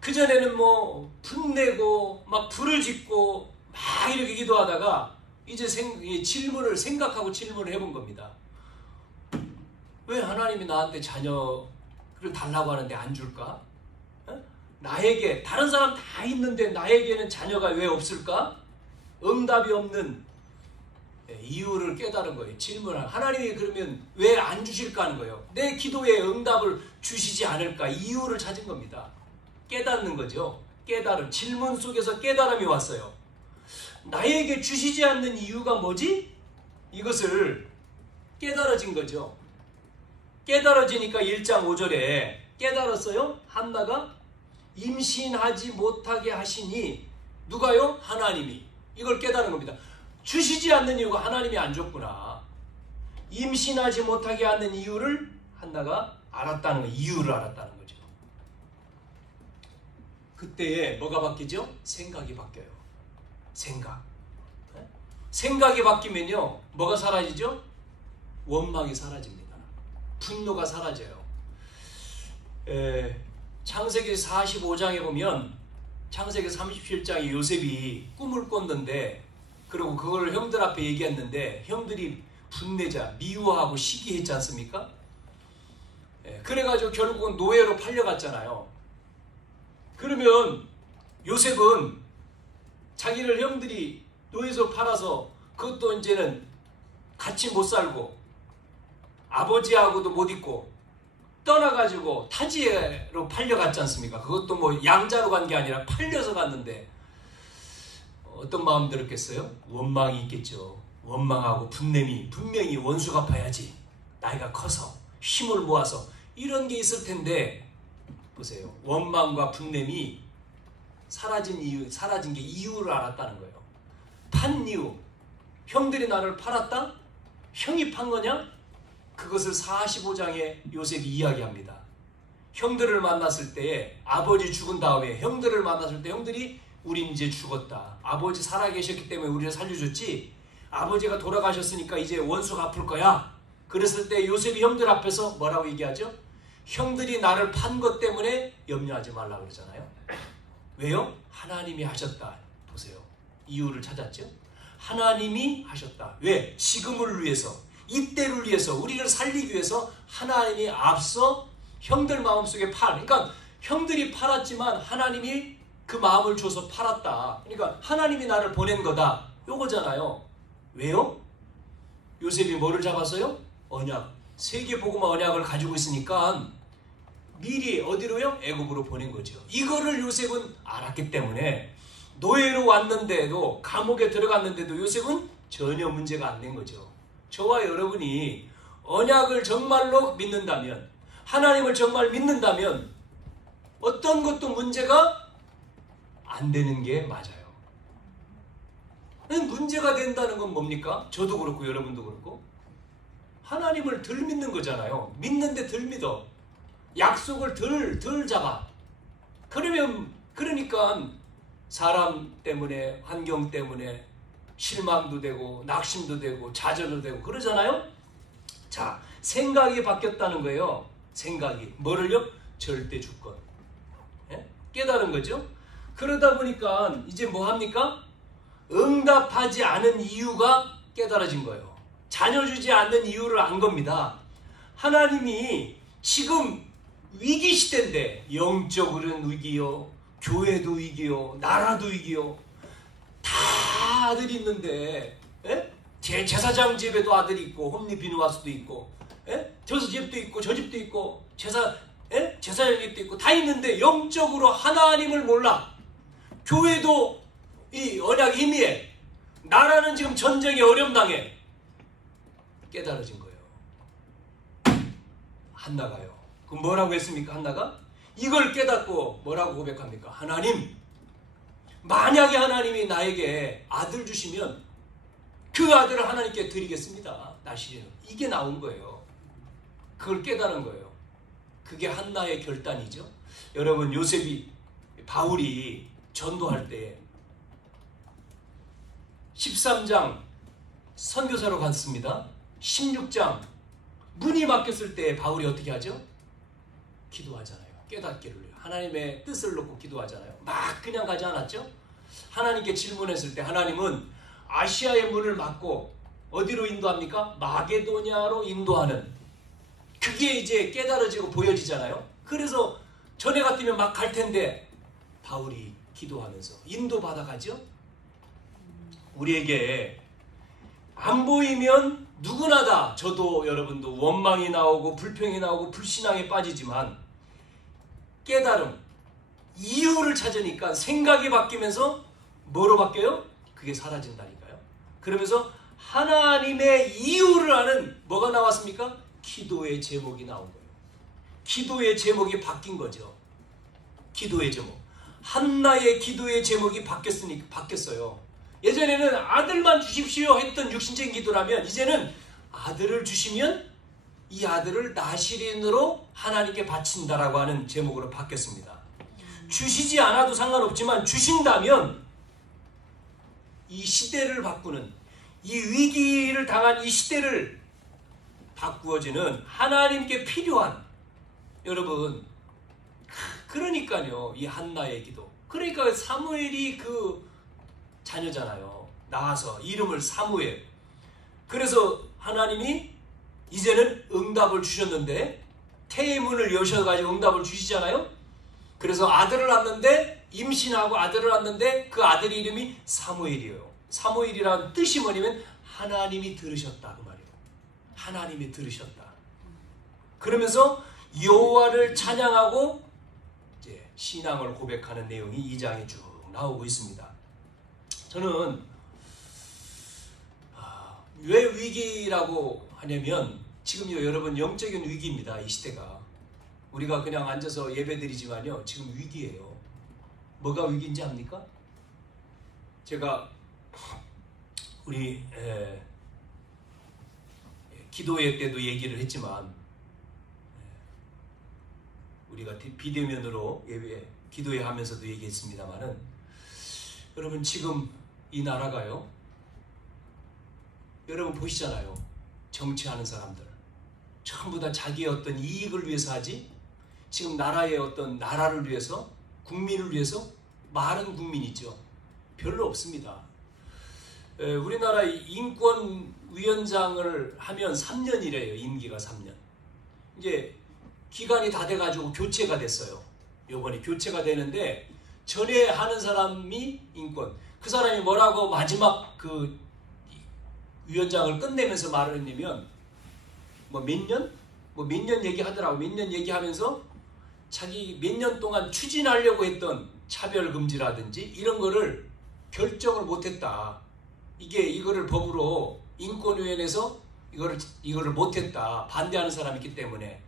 그전에는 뭐 분내고 막 불을 짓고 막 이렇게 기도하다가 이제 질문을 생각하고 질문을 해본 겁니다. 왜 하나님이 나한테 자녀를 달라고 하는데 안 줄까? 나에게, 다른 사람 다 있는데 나에게는 자녀가 왜 없을까? 응답이 없는 이유를 깨달은 거예요. 질문을. 하나님이 그러면 왜 안 주실까 하는 거예요. 내 기도에 응답을 주시지 않을까? 이유를 찾은 겁니다. 깨닫는 거죠. 깨달음. 질문 속에서 깨달음이 왔어요. 나에게 주시지 않는 이유가 뭐지? 이것을 깨달아진 거죠. 깨달아지니까 1장 5절에 깨달았어요. 한나가 임신하지 못하게 하시니, 누가요? 하나님이. 이걸 깨달은 겁니다. 주시지 않는 이유가 하나님이 안 줬구나. 임신하지 못하게 하는 이유를 한나가 알았다는 거예요. 이유를 알았다는 거죠. 그때에 뭐가 바뀌죠? 생각이 바뀌어요. 생각. 생각이 바뀌면요, 뭐가 사라지죠? 원망이 사라집니다. 분노가 사라져요. 창세기 45장에 보면, 창세기 37장에 요셉이 꿈을 꿨는데, 그리고 그걸 형들 앞에 얘기했는데 형들이 분내자, 미워하고 시기했지 않습니까? 그래가지고 결국은 노예로 팔려갔잖아요. 그러면 요셉은 자기를 형들이 노예로 팔아서 그것도 이제는 같이 못 살고 아버지하고도 못 있고 떠나가지고 타지로 팔려갔지 않습니까? 그것도 뭐 양자로 간 게 아니라 팔려서 갔는데 어떤 마음 들었겠어요? 원망이 있겠죠. 원망하고 분냄이, 분명히 원수 갚아야지, 나이가 커서 힘을 모아서, 이런 게 있을 텐데, 보세요. 원망과 분냄이 사라진 게 이유를 알았다는 거예요. 판 이유. 형들이 나를 팔았다? 형이 판 거냐? 그것을 45장에 요셉이 이야기합니다. 형들을 만났을 때에, 아버지 죽은 다음에 형들을 만났을 때 형들이 우린 이제 죽었다. 아버지 살아계셨기 때문에 우리를 살려줬지, 아버지가 돌아가셨으니까 이제 원수 갚을 거야. 그랬을 때 요셉이 형들 앞에서 뭐라고 얘기하죠? 형들이 나를 판 것 때문에 염려하지 말라 그러잖아요. 왜요? 하나님이 하셨다. 보세요. 이유를 찾았죠? 하나님이 하셨다. 왜? 지금을 위해서, 이때를 위해서, 우리를 살리기 위해서 하나님이 앞서 형들 마음속에 그러니까 형들이 팔았지만 하나님이 그 마음을 줘서 팔았다. 그러니까 하나님이 나를 보낸 거다. 요거잖아요. 왜요? 요셉이 뭐를 잡았어요? 언약. 세계복음 언약을 가지고 있으니까 미리 어디로요? 애굽으로 보낸 거죠. 이거를 요셉은 알았기 때문에 노예로 왔는데도, 감옥에 들어갔는데도 요셉은 전혀 문제가 안 된 거죠. 저와 여러분이 언약을 정말로 믿는다면, 하나님을 정말 믿는다면 어떤 것도 문제가 안 되는 게 맞아요. 문제가 된다는 건 뭡니까? 저도 그렇고 여러분도 그렇고 하나님을 덜 믿는 거잖아요. 믿는데 덜 믿어. 약속을 덜 잡아. 그러니까 사람 때문에, 환경 때문에 실망도 되고 낙심도 되고 좌절도 되고 그러잖아요. 자, 생각이 바뀌었다는 거예요. 생각이. 뭐를요? 절대 주권. 예? 깨달은 거죠. 그러다 보니까 이제 뭐 합니까? 응답하지 않은 이유가 깨달아진 거예요. 자녀 주지 않는 이유를 안 겁니다. 하나님이 지금 위기 시대인데, 영적으로는 위기요, 교회도 위기요, 나라도 위기요, 다 아들이 있는데, 예? 제 제사장 집에도 아들이 있고, 홈리 비누아스도 있고, 예? 저 집도 있고, 저 집도 있고, 제사장 집도 있고, 다 있는데 영적으로 하나님을 몰라. 교회도 이 언약 희미해. 나라는 지금 전쟁에 어려움당해. 깨달아진 거예요. 한나가요. 그럼 뭐라고 했습니까? 한나가? 이걸 깨닫고 뭐라고 고백합니까? 하나님, 만약에 하나님이 나에게 아들 주시면 그 아들을 하나님께 드리겠습니다. 나시리는. 이게 나온 거예요. 그걸 깨달은 거예요. 그게 한나의 결단이죠. 여러분, 바울이 전도할 때 13장 선교사로 갔습니다. 16장 문이 막혔을 때 바울이 어떻게 하죠? 기도하잖아요. 깨닫기를 위해. 하나님의 뜻을 놓고 기도하잖아요. 막 그냥 가지 않았죠? 하나님께 질문했을 때 하나님은 아시아의 문을 막고 어디로 인도합니까? 마게도냐로 인도하는, 그게 이제 깨달아지고 보여지잖아요. 그래서 전에 같으면 막 갈 텐데 바울이 기도하면서 인도받아 가죠. 우리에게 안 보이면 누구나 다, 저도 여러분도 원망이 나오고 불평이 나오고 불신앙에 빠지지만 깨달음, 이유를 찾으니까 생각이 바뀌면서 뭐로 바뀌어요? 그게 사라진다니까요. 그러면서 하나님의 이유를 아는 뭐가 나왔습니까? 기도의 제목이 나온 거예요. 기도의 제목이 바뀐 거죠. 기도의 제목. 한나의 기도의 제목이 바뀌었어요. 예전에는 아들만 주십시오 했던 육신적인 기도라면 이제는 아들을 주시면 이 아들을 나시린으로 하나님께 바친다라고 하는 제목으로 바뀌었습니다. 주시지 않아도 상관없지만 주신다면 이 시대를 바꾸는, 이 위기를 당한 이 시대를 바꾸어지는 하나님께 필요한, 여러분, 그러니까요, 이 한나의 기도. 그러니까 사무엘이 그 자녀잖아요. 나와서 이름을 사무엘. 그래서 하나님이 이제는 응답을 주셨는데, 태의 문을 여셔가지고 응답을 주시잖아요. 그래서 아들을 낳는데, 임신하고 아들을 낳는데 그 아들 이름이 사무엘이에요. 사무엘이라는 뜻이 뭐냐면 하나님이 들으셨다, 그 말이에요. 하나님이 들으셨다. 그러면서 여호와를 찬양하고 이제 신앙을 고백하는 내용이 2장에 쭉 나오고 있습니다. 저는 왜 위기라고 하냐면 지금요, 여러분, 영적인 위기입니다. 이 시대가. 우리가 그냥 앉아서 예배드리지만요, 지금 위기예요. 뭐가 위기인지 압니까? 제가 우리 기도회 때도 얘기를 했지만, 우리가 비대면으로 기도회 하면서도 얘기했습니다만은, 여러분, 지금 이 나라가요, 여러분 보시잖아요. 정치하는 사람들 전부 다 자기의 어떤 이익을 위해서 하지, 지금 나라의 어떤 나라를 위해서, 국민을 위해서 많은 국민이죠. 별로 없습니다. 우리나라 인권위원장을 하면 3년이래요. 임기가 3년. 이제 기간이 다 돼가지고 교체가 됐어요. 요번에 교체가 되는데, 전에 하는 사람이 인권, 그 사람이 뭐라고 마지막 그 위원장을 끝내면서 말을 했냐면, 몇 년 얘기하더라고. 몇 년 얘기하면서 자기 몇 년 동안 추진하려고 했던 차별금지라든지 이런 거를 결정을 못했다. 이거를 법으로 인권위원회에서 이거를 못했다. 반대하는 사람이 있기 때문에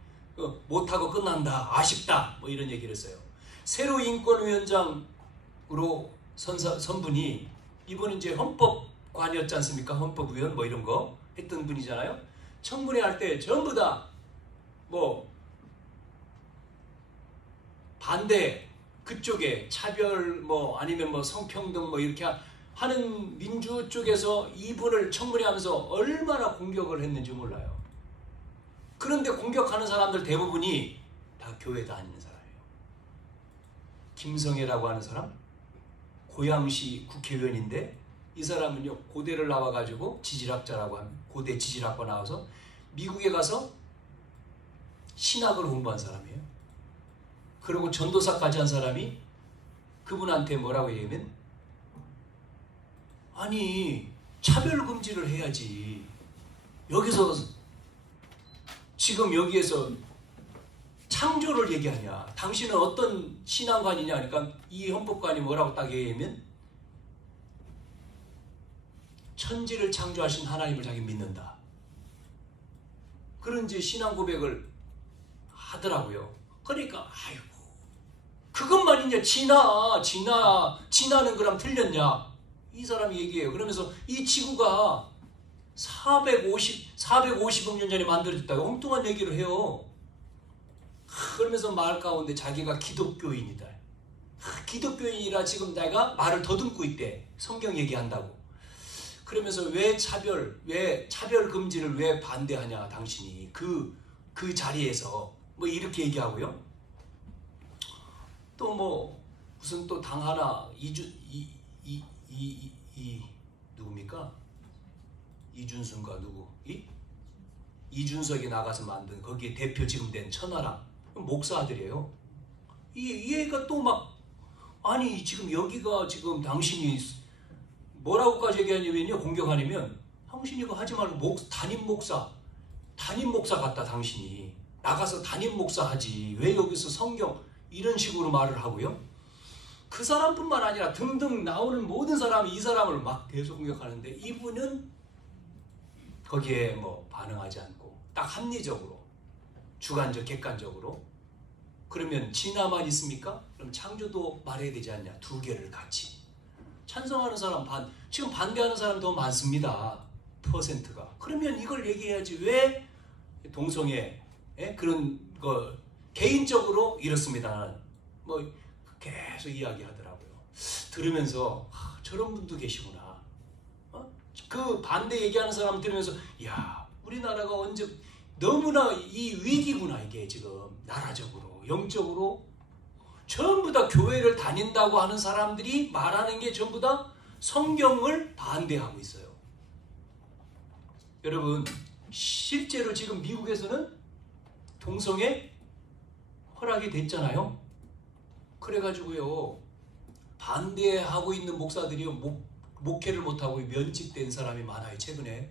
못하고 끝난다. 아쉽다. 뭐 이런 얘기를 했어요. 새로 인권위원장으로 선분이 이분은 이제 헌법관이었지 않습니까? 헌법위원 뭐 이런 거 했던 분이잖아요. 청문회 할 때 전부 다 뭐 반대 그쪽에 차별 뭐 아니면 뭐 성평등 뭐 이렇게 하는 민주 쪽에서 이분을 청문회하면서 얼마나 공격을 했는지 몰라요. 그런데 공격하는 사람들 대부분이 다 교회 다니는 사람이에요. 김성애라고 하는 사람, 고양시 국회의원인데 이 사람은요 고대를 나와가지고 지질학자라고 하면 고대 지질학과 나와서 미국에 가서 신학을 공부한 사람이에요. 그리고 전도사까지 한 사람이 그분한테 뭐라고 얘기하면 아니 차별 금지를 해야지. 여기서 지금 여기에서 창조를 얘기하냐. 당신은 어떤 신앙관이냐 하니까 이 헌법관이 뭐라고 딱 얘기하면 천지를 창조하신 하나님을 자기 믿는다. 그런 이제 신앙 고백을 하더라고요. 그러니까 아이고 그것만이냐 진화는 그럼 틀렸냐 이 사람이 얘기해요. 그러면서 이 지구가 450억 년 전에 만들어졌다고 엉뚱한 얘기를 해요. 그러면서 말 가운데 자기가 기독교인이다. 기독교인이라 지금 내가 말을 더듬고 있대. 성경 얘기한다고. 그러면서 왜 차별 금지를 왜 반대하냐 당신이 그 자리에서 뭐 이렇게 얘기하고요. 또 뭐 무슨 또 당 하나 누굽니까? 이준순과 누구? 이준석이 나가서 만든 거기에 대표 지금 된 천하람 목사들이에요. 이 애가 또 막 아니 지금 여기가 지금 당신이 뭐라고까지 얘기하냐면요 공격하냐면 당신이 이거 하지 말고 담임 목사 같다. 당신이 나가서 담임 목사 하지 왜 여기서 성경 이런 식으로 말을 하고요. 그 사람뿐만 아니라 등등 나오는 모든 사람이 이 사람을 막 계속 공격하는데 이분은 거기에 뭐 반응하지 않고 딱 합리적으로 주관적 객관적으로 그러면 진화만 있습니까? 그럼 창조도 말해야 되지 않냐. 두 개를 같이 찬성하는 사람 지금 반대하는 사람 더 많습니다. 퍼센트가. 그러면 이걸 얘기해야지 왜 동성애 그런 거 개인적으로 이렇습니다. 뭐 계속 이야기하더라고요. 들으면서 저런 분도 계시구나. 그 반대 얘기하는 사람 들으면서 야 우리나라가 언제 너무나 이 위기구나. 이게 지금 나라적으로 영적으로 전부 다 교회를 다닌다고 하는 사람들이 말하는 게 전부 다 성경을 반대하고 있어요. 여러분 실제로 지금 미국에서는 동성애 허락이 됐잖아요. 그래가지고요 반대하고 있는 목사들이 목회를 못하고 면직된 사람이 많아요. 최근에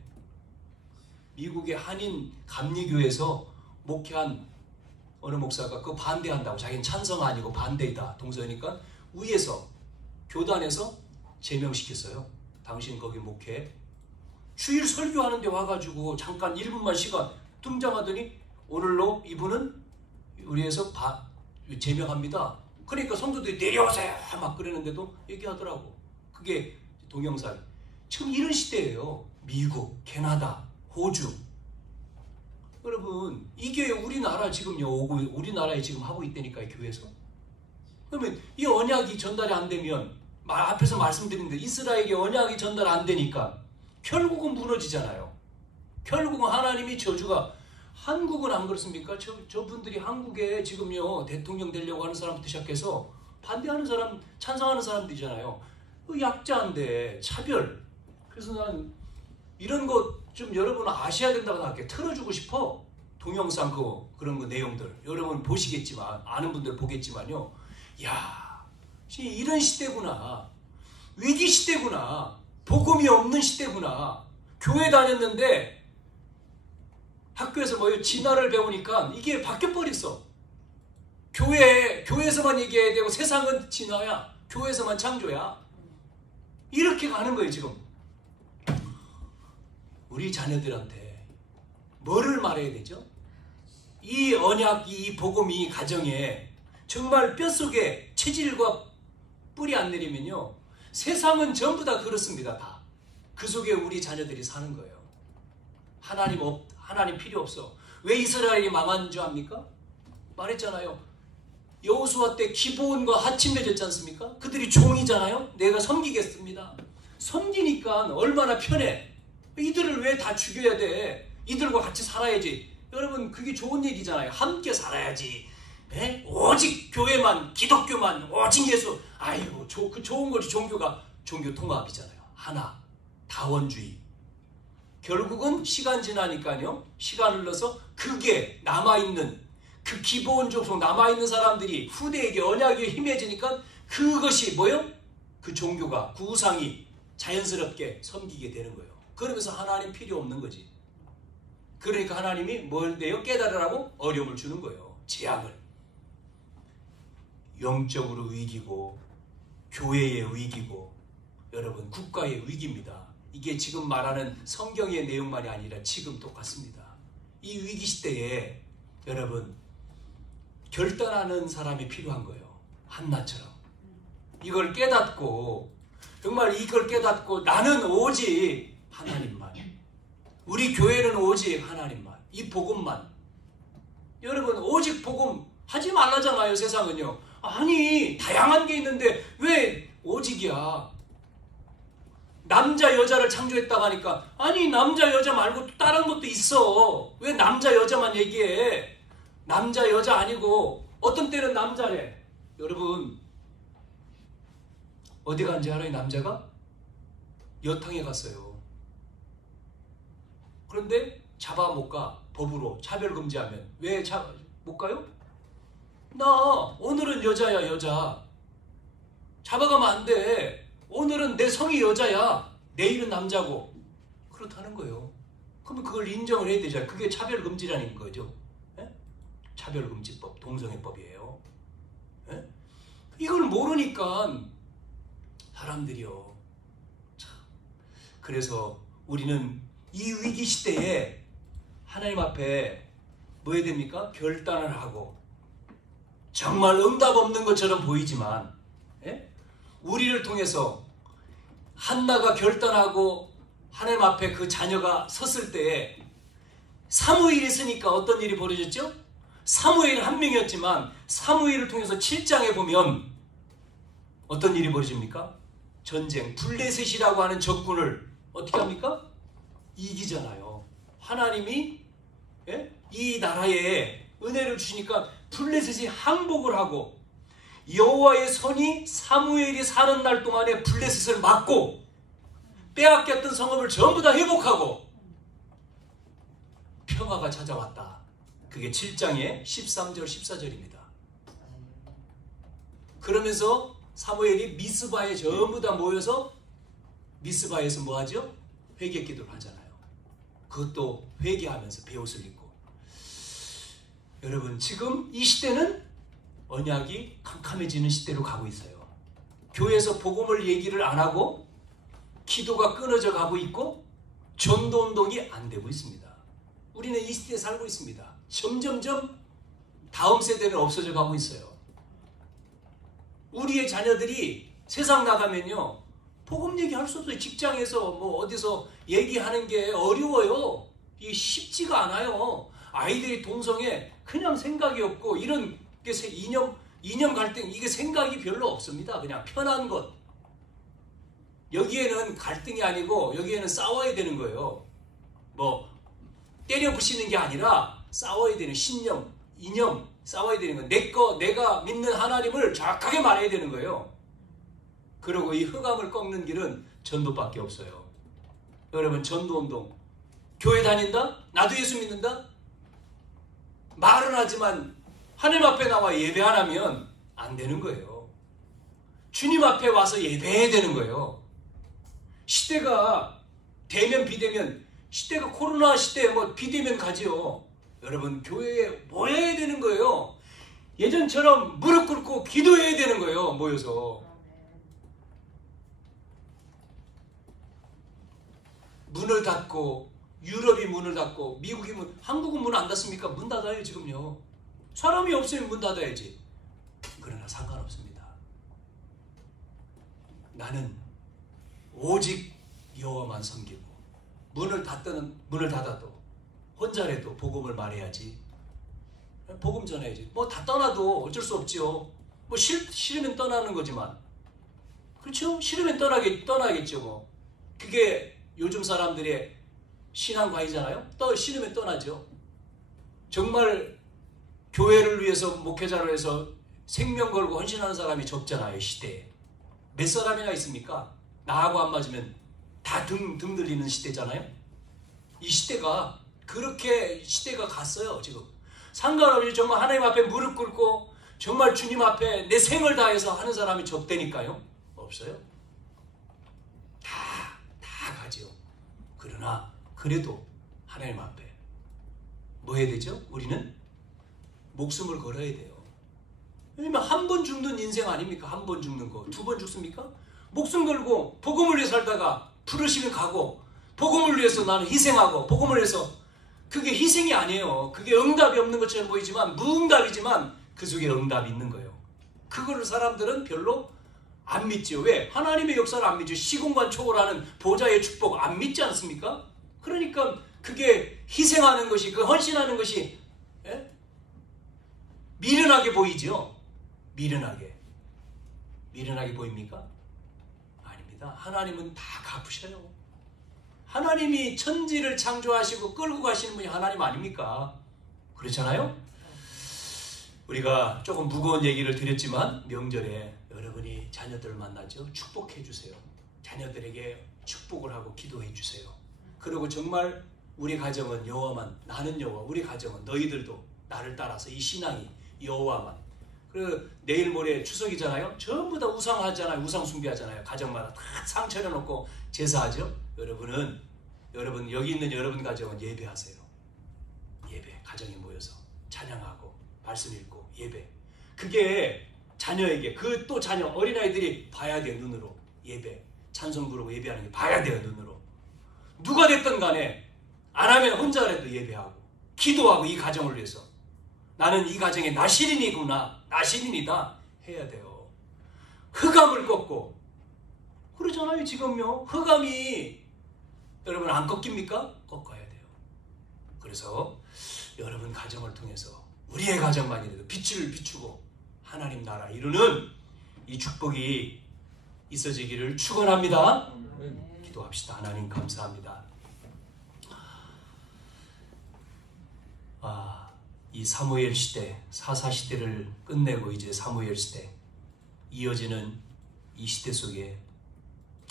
미국의 한인 감리교에서 목회한 어느 목사가 그거 반대한다고 자기는 찬성 아니고 반대이다 동성애니까 위에서 교단에서 제명시켰어요. 당신 거기 목회 주일 설교하는데 와가지고 잠깐 1분만 시간 등장하더니 오늘로 이분은 우리에서 제명합니다. 그러니까 성도들이 내려오세요 막 그러는데도 얘기하더라고. 그게 동영상. 지금 이런 시대예요. 미국, 캐나다, 호주. 여러분 이게 우리나라 지금요 오고 우리나라에 지금 하고 있다니까요. 교회에서. 그러면 이 언약이 전달이 안 되면 앞에서 말씀드린 이스라엘에게 언약이 전달 안 되니까 결국은 무너지잖아요. 결국은 하나님이 저주가 한국은 안 그렇습니까? 저분들이 한국에 지금요 대통령 되려고 하는 사람부터 시작해서 반대하는 사람, 찬성하는 사람들이잖아요. 약자인데 차별. 그래서 난 이런 거 좀 여러분 아셔야 된다고 생각해. 틀어주고 싶어. 동영상 그런 거 내용들 여러분 보시겠지만 아는 분들 보겠지만요. 야, 이런 시대구나. 위기 시대구나. 복음이 없는 시대구나. 교회 다녔는데 학교에서 뭐 진화를 배우니까 이게 바뀌어버렸어. 교회에서만 얘기해야 되고 세상은 진화야. 교회에서만 창조야. 이렇게 가는 거예요 지금. 우리 자녀들한테 뭐를 말해야 되죠? 이 언약이 이 복음이 이 가정에 정말 뼛속에 체질과 뿌리 안 내리면요 세상은 전부 다 그렇습니다. 다. 그 속에 우리 자녀들이 사는 거예요. 하나님 필요 없어. 왜 이스라엘이 망한 줄 압니까? 말했잖아요. 여호수아 때 기브온과 하침 맺었지 않습니까? 그들이 종이잖아요. 내가 섬기겠습니다. 섬기니까 얼마나 편해. 이들을 왜 다 죽여야 돼? 이들과 같이 살아야지. 여러분, 그게 좋은 얘기잖아요. 함께 살아야지. 에? 오직 교회만, 기독교만, 오직 예수. 아이고, 그 좋은 거지. 종교가 종교 통합이잖아요. 하나, 다원주의. 결국은 시간 지나니까요, 시간 흘러서 그게 남아있는, 그 기본 족속 남아있는 사람들이 후대에게 언약이 힘해지니까 그것이 뭐요? 그 종교가, 그 우상이 자연스럽게 섬기게 되는 거예요. 그러면서 하나님 필요 없는 거지. 그러니까 하나님이 뭘 돼요? 깨달으라고 어려움을 주는 거예요. 재앙을. 영적으로 위기고, 교회의 위기고, 여러분, 국가의 위기입니다. 이게 지금 말하는 성경의 내용만이 아니라 지금 똑같습니다. 이 위기 시대에 여러분, 결단하는 사람이 필요한 거예요. 한나처럼. 이걸 깨닫고, 정말 이걸 깨닫고 나는 오직 하나님만, 우리 교회는 오직 하나님만, 이 복음만. 여러분, 오직 복음 하지 말라잖아요. 세상은요. 아니, 다양한 게 있는데 왜 오직이야? 남자 여자를 창조했다고 하니까, 아니, 남자 여자 말고 또 다른 것도 있어. 왜 남자 여자만 얘기해? 남자 여자 아니고 어떤 때는 남자래. 여러분, 어디 간지 알아요? 남자가 여탕에 갔어요. 그런데 잡아 못 가. 법으로 차별 금지하면. 왜 못 가요? 나 오늘은 여자야, 여자. 잡아가면 안 돼. 오늘은 내 성이 여자야. 내일은 남자고. 그렇다는 거예요. 그러면 그걸 인정을 해야 되잖아요. 그게 차별금지라는 거죠. 예? 차별금지법, 동성애법이에요. 예? 이걸 모르니까 사람들이요. 참. 그래서 우리는 이 위기 시대에 하나님 앞에 뭐 해야 됩니까? 결단을 하고, 정말 응답 없는 것처럼 보이지만, 예? 우리를 통해서 한나가 결단하고 하나님 앞에 그 자녀가 섰을 때에 사무엘이 있으니까 어떤 일이 벌어졌죠? 사무엘은 한 명이었지만 사무엘을 통해서 7장에 보면 어떤 일이 벌어집니까? 전쟁, 블레셋이라고 하는 적군을 어떻게 합니까? 이기잖아요. 하나님이, 예? 이 나라에 은혜를 주시니까 블레셋이 항복을 하고, 여호와의 손이 사무엘이 사는 날 동안에 블레셋을 막고 빼앗겼던 성읍을 전부 다 회복하고 평화가 찾아왔다. 그게 7장의 13절 14절입니다. 그러면서 사무엘이 미스바에 전부 다 모여서 미스바에서 뭐 하죠? 회개 기도를 하잖아요. 그것도 회개하면서 베옷을 입고. 여러분, 지금 이 시대는 언약이 캄캄해지는 시대로 가고 있어요. 교회에서 복음을 얘기를 안 하고 기도가 끊어져 가고 있고 전도운동이 안 되고 있습니다. 우리는 이 시대에 살고 있습니다. 점점점 다음 세대는 없어져 가고 있어요. 우리의 자녀들이 세상 나가면요, 복음 얘기할 수 없어요. 직장에서 뭐 어디서 얘기하는 게 어려워요. 이게 쉽지가 않아요. 아이들이 동성애 그냥 생각이 없고, 이런 게 이념 갈등, 이게 생각이 별로 없습니다. 그냥 편한 것. 여기에는 갈등이 아니고 여기에는 싸워야 되는 거예요. 뭐 때려 부시는 게 아니라 싸워야 되는 신념, 이념, 싸워야 되는 거. 내가 믿는 하나님을 정확하게 말해야 되는 거예요. 그리고 이 흑암을 꺾는 길은 전도밖에 없어요. 여러분, 전도운동. 교회 다닌다? 나도 예수 믿는다? 말은 하지만 하나님 앞에 나와 예배 안 하면 안 되는 거예요. 주님 앞에 와서 예배해야 되는 거예요. 시대가 대면 비대면, 시대가 코로나 시대에 뭐 비대면 가지요. 여러분, 교회에 모여야 되는 거예요. 예전처럼 무릎 꿇고 기도해야 되는 거예요. 모여서. 문을 닫고, 유럽이 문을 닫고 미국이 한국은 문 안 닫습니까? 문 닫아요. 지금요. 사람이 없으면 문 닫아야지. 그러나 상관없습니다. 나는 오직 여호와만 섬기고, 문을 닫아도 혼자라도 복음을 말해야지. 복음 전해야지. 뭐 다 떠나도 어쩔 수 없지요. 뭐 싫으면 떠나는 거지만, 그렇죠? 싫으면 떠나겠죠. 뭐 그게 요즘 사람들의 신앙관이잖아요. 싫으면 떠나죠. 정말 교회를 위해서, 목회자를 위해서 생명 걸고 헌신하는 사람이 적잖아요. 이 시대에 몇 사람이나 있습니까? 나하고 안 맞으면 다 등 들리는 시대잖아요. 이 시대가 그렇게 시대가 갔어요. 지금 상관없이 정말 하나님 앞에 무릎 꿇고 정말 주님 앞에 내 생을 다해서 하는 사람이 적대니까요. 없어요. 다 가죠. 그러나 그래도 하나님 앞에 뭐 해야 되죠? 우리는 목숨을 걸어야 돼요. 왜냐면 한 번 죽는 인생 아닙니까? 한 번 죽는 거. 2번 죽습니까? 목숨 걸고 복음을 위해 살다가 부르시면 가고, 복음을 위해서 나는 희생하고, 복음을 위해서, 그게 희생이 아니에요. 그게 응답이 없는 것처럼 보이지만 무응답이지만 그 속에 응답이 있는 거예요. 그거를 사람들은 별로 안 믿죠. 왜? 하나님의 역사를 안 믿죠. 시공간 초월하는 보좌의 축복 안 믿지 않습니까? 그러니까 그게 희생하는 것이, 그 헌신하는 것이 미련하게 보이죠. 미련하게 보입니까? 아닙니다. 하나님은 다 갚으셔요. 하나님이 천지를 창조하시고 끌고 가시는 분이 하나님 아닙니까? 그렇잖아요? 우리가 조금 무거운 얘기를 드렸지만 명절에 여러분이 자녀들을 만나죠. 축복해 주세요. 자녀들에게 축복을 하고 기도해 주세요. 그리고 정말 우리 가정은 여호와만, 나는 여호와, 우리 가정은 너희들도 나를 따라서 이 신앙이 여호와만. 그리고 내일 모레 추석이잖아요. 전부 다 우상하잖아요. 우상 숭배하잖아요. 가정마다 다 상 차려놓고 제사하죠. 여러분 여기 있는 여러분 가정은 예배하세요. 예배, 가정이 모여서 찬양하고 말씀 읽고 예배. 그게 자녀에게, 그 또 자녀 어린아이들이 봐야 돼요. 눈으로 예배, 찬송 부르고 예배하는 게 봐야 돼요. 눈으로. 누가 됐든 간에 안 하면 혼자라도 예배하고 기도하고, 이 가정을 위해서 나는 이 가정에 나시린이구나, 나시린이다 해야 돼요. 흑암을 꺾고 그러잖아요. 지금요, 흑암이 여러분 안 꺾입니까? 꺾어야 돼요. 그래서 여러분 가정을 통해서 우리의 가정만이라도 빛을 비추고 하나님 나라 이루는 이 축복이 있어지기를 축원합니다. 기도합시다. 하나님 감사합니다. 이 사무엘 시대, 사사 시대를 끝내고 이제 사무엘 시대 이어지는 이 시대 속에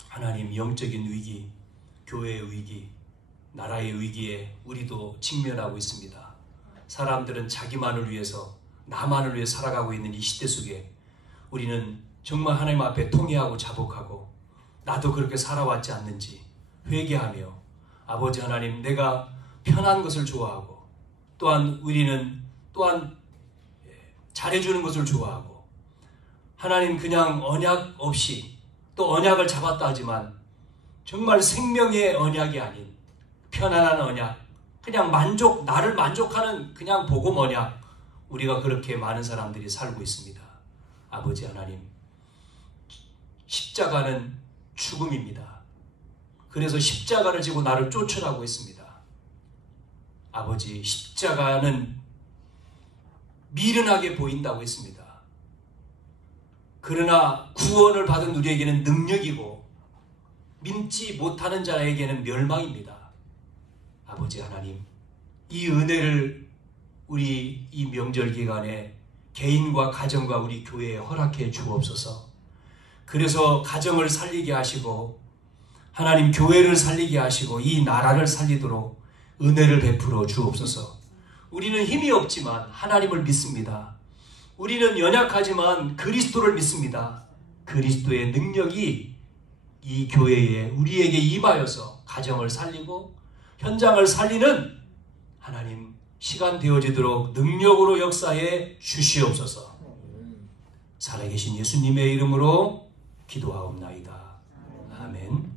하나님 영적인 위기, 교회의 위기, 나라의 위기에 우리도 직면하고 있습니다. 사람들은 자기만을 위해서, 나만을 위해 살아가고 있는 이 시대 속에 우리는 정말 하나님 앞에 통회하고 자복하고 나도 그렇게 살아왔지 않는지 회개하며, 아버지 하나님, 내가 편한 것을 좋아하고 또한 우리는 또한 잘해주는 것을 좋아하고, 하나님 그냥 언약 없이 또 언약을 잡았다 하지만 정말 생명의 언약이 아닌 편안한 언약, 그냥 나를 만족하는 그냥 복음 언약, 우리가 그렇게 많은 사람들이 살고 있습니다. 아버지 하나님, 십자가는 죽음입니다. 그래서 십자가를 지고 나를 쫓으라고 했습니다. 아버지, 십자가는 미련하게 보인다고 했습니다. 그러나 구원을 받은 우리에게는 능력이고 믿지 못하는 자에게는 멸망입니다. 아버지 하나님, 이 은혜를 우리 이 명절 기간에 개인과 가정과 우리 교회에 허락해 주옵소서. 그래서 가정을 살리게 하시고 하나님 교회를 살리게 하시고 이 나라를 살리도록 은혜를 베풀어 주옵소서. 우리는 힘이 없지만 하나님을 믿습니다. 우리는 연약하지만 그리스도를 믿습니다. 그리스도의 능력이 이 교회에 우리에게 임하여서 가정을 살리고 현장을 살리는 하나님 시간 되어지도록 능력으로 역사해 주시옵소서. 살아계신 예수님의 이름으로 기도하옵나이다. 아멘.